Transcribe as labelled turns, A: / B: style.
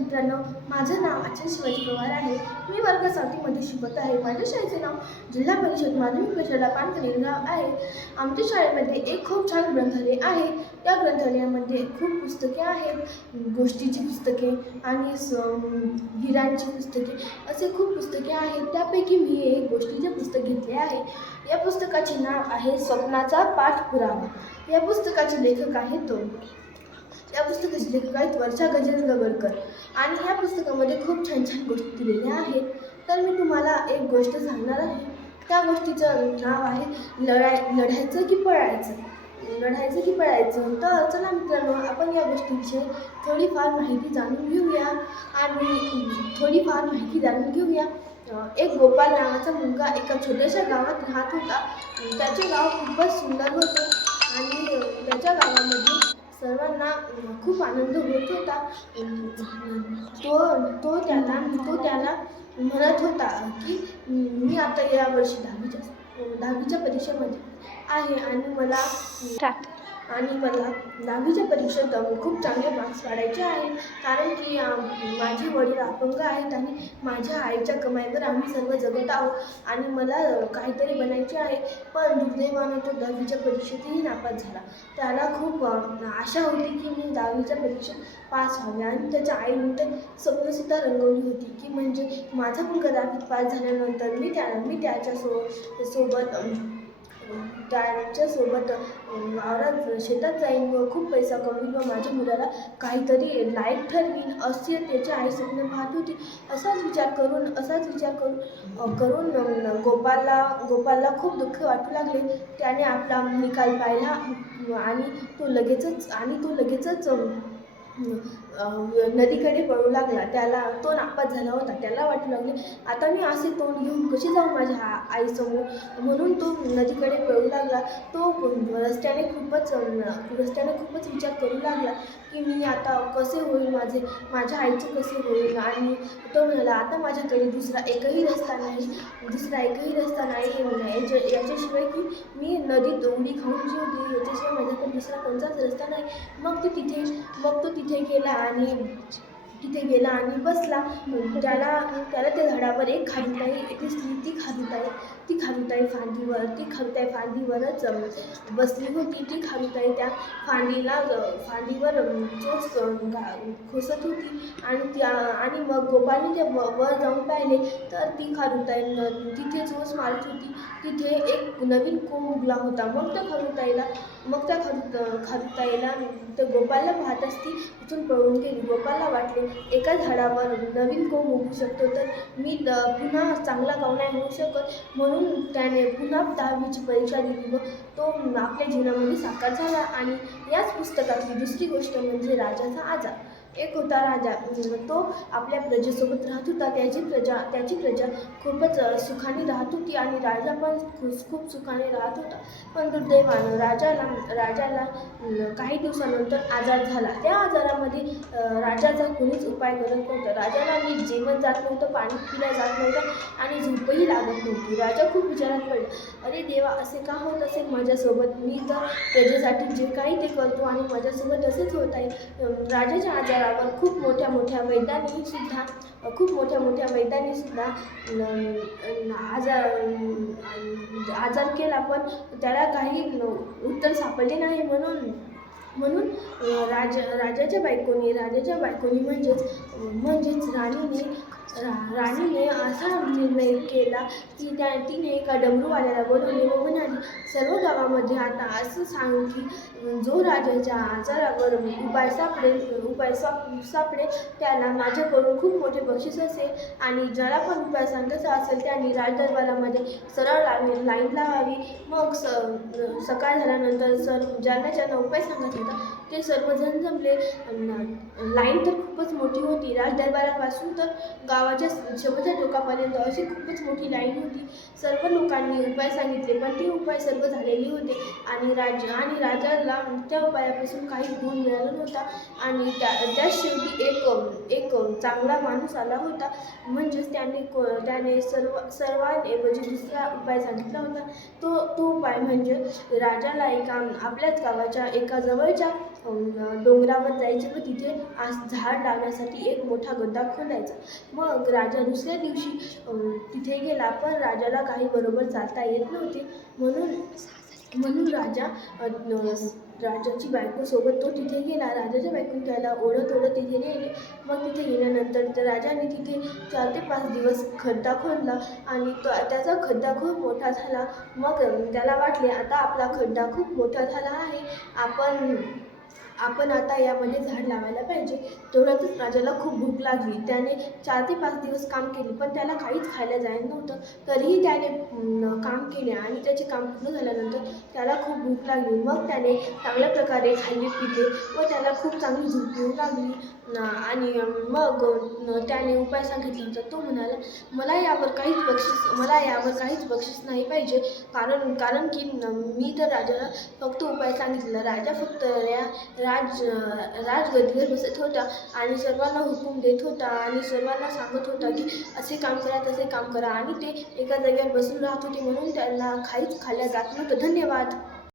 A: मित्रांनो माझं नाव आचार्य शिवाजी पवार आहे. मी वर्ग सातवीमध्ये शिकत आहे. माझ्या शाळेचे नाव जिल्हा परिषद माध्यमिक प्रशाला पानकरेल गाव आहे. आमच्या शाळेमध्ये एक खूप छान ग्रंथालय आहे. त्या ग्रंथालयामध्ये खूप पुस्तके आहेत. गोष्टीची पुस्तके आणि स वीरांची पुस्तके असे खूप पुस्तके आहेत. त्यापैकी मी एक गोष्टीचे पुस्तक घेतले आहे. या पुस्तकाचे नाव आहे स्वप्नाचा पाठपुरावा. या पुस्तकाचे लेखक आहे तो. या पुस्तकाचे लेखक आहेत वर्षा गजेंद्र गडकर आणि या पुस्तकामध्ये खूप छान छान गोष्टी दिलेल्या आहेत. तर मी तुम्हाला एक गोष्ट सांगणार आहे. त्या गोष्टीचं नाव आहे लढाय लढायचं की पळायचं? लढायचं की पळायचं? तर चला मित्रांनो आपण या गोष्टीविषयी थोडीफार माहिती जाणून घेऊया. आणि थोडीफार माहिती जाणून घेऊया. एक गोपाल नावाचा मुलगा एका छोट्याशा गावात राहत होता. त्याचे गाव खूपच सुंदर होते. आणि त्याच्या गावामध्ये सर्वांना खूप आनंद होत होता. तो तो त्याला तो त्याला म्हणत होता की मी आता यावर्षी दहावीच्या दहावीच्या परीक्षेमध्ये आहे आणि मला आणि मला दहावीच्या परीक्षेत खूप चांगले मार्क्स पाडायचे आहे. कारण की माझे वडील अपंग आहेत आणि माझ्या आईच्या कमाईवर आम्ही सर्व जगत आहोत. आणि मला काहीतरी बनायचे आहे. पण दुर्दैवानं तो दहावीच्या परीक्षेतही नापास झाला. त्याला खूप आशा होती की मी दहावीच्या परीक्षेत पास व्हावे. आणि त्याच्या आईने तर स्वप्नसुद्धा रंगवली होती की म्हणजे माझा मुलगा दहावीत पास झाल्यानंतर मी त्या मी त्याच्या सो सोबत त्याच्यासोबत अं, वावरात शेतात जाईन व खूप पैसा कमवीन व माझ्या मुलाला काहीतरी लायक ठरवीन असे त्याची आई स्वप्न पाहत होती. असाच विचार करून असाच विचार करून करून गोपालला गोपालला खूप दुःख वाटू लागले. त्याने आपला निकाल पाहिला आणि तो लगेचच आणि तो लगेचच नदीकडे पळू लागला. त्याला तो नापास झाला होता. त्याला वाटू लागले आता मी असे तोंड घेऊन कशी जाऊ माझ्या आईसमोर? म्हणून तो नदीकडे पळू लागला. तो रस्त्याने खूपच रस्त्याने खूपच विचार करू लागला की मी आता कसे होईल माझे माझ्या आईचे कसे होईल? आणि तो म्हणाला आता माझ्याकडे दुसरा एकही रस्ता नाही दुसरा एकही रस्ता नाही याच्या याच्याशिवाय की मी नदीत उडी खाऊन जी होती याच्याशिवाय माझ्याकडे दुसरा कोणताच रस्ता नाही. मग तो तिथे मग तो तिथे गेला आणि तिथे गेला आणि बसला. त्याला त्याला त्या झाडावर एक खारुताई दिसली ती खारुताई ती खारुताई फांदीवर ती खारुताई फांदीवरच बसली होती. ती खारुताई त्या फांदीला फांदीवर चोच गा- खोसत होती. आणि त्या आणि मग गोपालने त्या व- वर जाऊन पाहिले तर ती खारुताई तिथे चोच मारत होती. तिथे एक नवीन कोंब उगला होता. मग त्या खारुताईला मग त्या खारु खारुताईला तर गोपालला पाहत असती तिथून पळून गेली. गोपालला वाटले एका झाडावर नवीन कोंब उगू शकतो तर मी द- पुन्हा चांगला गाव नाही होऊ शकत. म्हणून त्याने पुन्हा दहावीची परीक्षा दिली व तो आपल्या जीवनामध्ये साकार झाला. आणि याच पुस्तकातली दुसरी गोष्ट म्हणजे राजाचा आजार. एक होता राजा. तो आपल्या प्रजेसोबत राहत होता त्याची प्रजा त्याची प्रजा खूपच सुखाने राहत होती आणि राजा पण खूप खूप सुखाने राहत होता. पण दुर्दैवानं राजाला राजाला काही दिवसानंतर आजार झाला. त्या आजारामध्ये राजाचा कोणीच उपाय करत नव्हतं. राजाला नीट जेवण जात नव्हतं पाणी पिलं जात नव्हतं आणि झोपही लागत नव्हती. राजा खूप विचारात पडला अरे देवा असे का होत? असेल माझ्यासोबत मी तर प्रजेसाठी जे काही ते करतो आणि माझ्यासोबत असेच होत आहे. राजाच्या आजार आजारावर खूप मोठ्या मोठ्या वैद्यांनी सुद्धा खूप मोठ्या मोठ्या वैद्यांनी सुद्धा आजार आजार केला पण त्याला काही उत्तर सापडले नाही म्हणून म्हणून राज राजा राजाच्या बायकोनी राजाच्या बायकोनी म्हणजेच म्हणजेच राणीने रा राणीने असा निर्णय केला की त्या तिने एका डमरूवाल्याला बोलवले व म्हणाली सर्व गावामध्ये आता असं सांग की जो राजाच्या आजारावर उपाय सापडेल उपाय साप सापडेल त्याला माझ्याकडून खूप मोठे बक्षीस असेल आणि ज्याला पण उपाय सांगायचा असेल त्यांनी राजदरबारामध्ये सरळ लावी लाईन लावावी. मग स सकाळ झाल्यानंतर सर ज्यांना ज्यांना उपाय सांगत होता. ते सर्वजण जमले लाईन तर खूपच मोठी होती. राजदरबारापासून तर गावाच्या शेवटच्या टोकापर्यंत अशी खूपच मोठी लाईन होती. सर्व लोकांनी उपाय सांगितले पण ते उपाय सर्व झालेले होते. आणि राज आणि राजाला त्या उपायापासून काही गुण मिळाला नव्हता. आणि त्या त्या शेवटी एक एक चांगला माणूस आला होता. म्हणजेच त्याने को त्याने सर्व सर्वांऐवजी म्हणजे दुसरा उपाय सांगितला होता. तो तो उपाय म्हणजे राजाला एका आपल्याच गावाच्या एका जवळच्या डोंगरावर जायचे व तिथे आस झाड लावण्यासाठी एक मोठा गड्डा खोदायचा. मग राजा दुसऱ्या दिवशी तिथे गेला पण राजाला काही बरोबर चालता येत नव्हते. म्हणून म्हणून राजा राजाची बायकोसोबत तो तिथे गेला. राजाच्या बायकोने त्याला ओढत ओढत तिथे नेले. मग तिथे गेल्यानंतर त्या राजाने तिथे चार ते पाच दिवस खड्डा खोदला आणि तो त्याचा खड्डा खूप मोठा झाला. मग त्याला वाटले आता आपला खड्डा खूप मोठा झाला आहे. आपण आपण आता यामध्ये झाड लावायला पाहिजे. तेवढ्यातच राजाला खूप भूक लागली. त्याने चार ते पाच दिवस काम केले पण त्याला काहीच खायला जायला नव्हतं. तरीही त्याने काम केले आणि त्याचे काम पूर्ण झाल्यानंतर त्याला खूप भूक लागली. मग त्याने चांगल्या प्रकारे खाल्ले पिले व त्याला खूप चांगली झोप येऊ लागली. आणि मग त्याने उपाय सांगितला होता. तो म्हणाला मला यावर काहीच बक्षीस मला यावर काहीच बक्षीस नाही पाहिजे. कारण कारण की मी तर राजाला फक्त उपाय सांगितला. राजा फक्त या राज राजगदीवर बसत होता आणि सर्वांना हुकूम देत होता आणि सर्वांना सांगत होता की असे काम करा तसे काम करा. आणि ते एका जागेवर बसून राहत होते म्हणून त्यांना काहीच खाल्ल्या जात नव्हतं. धन्यवाद.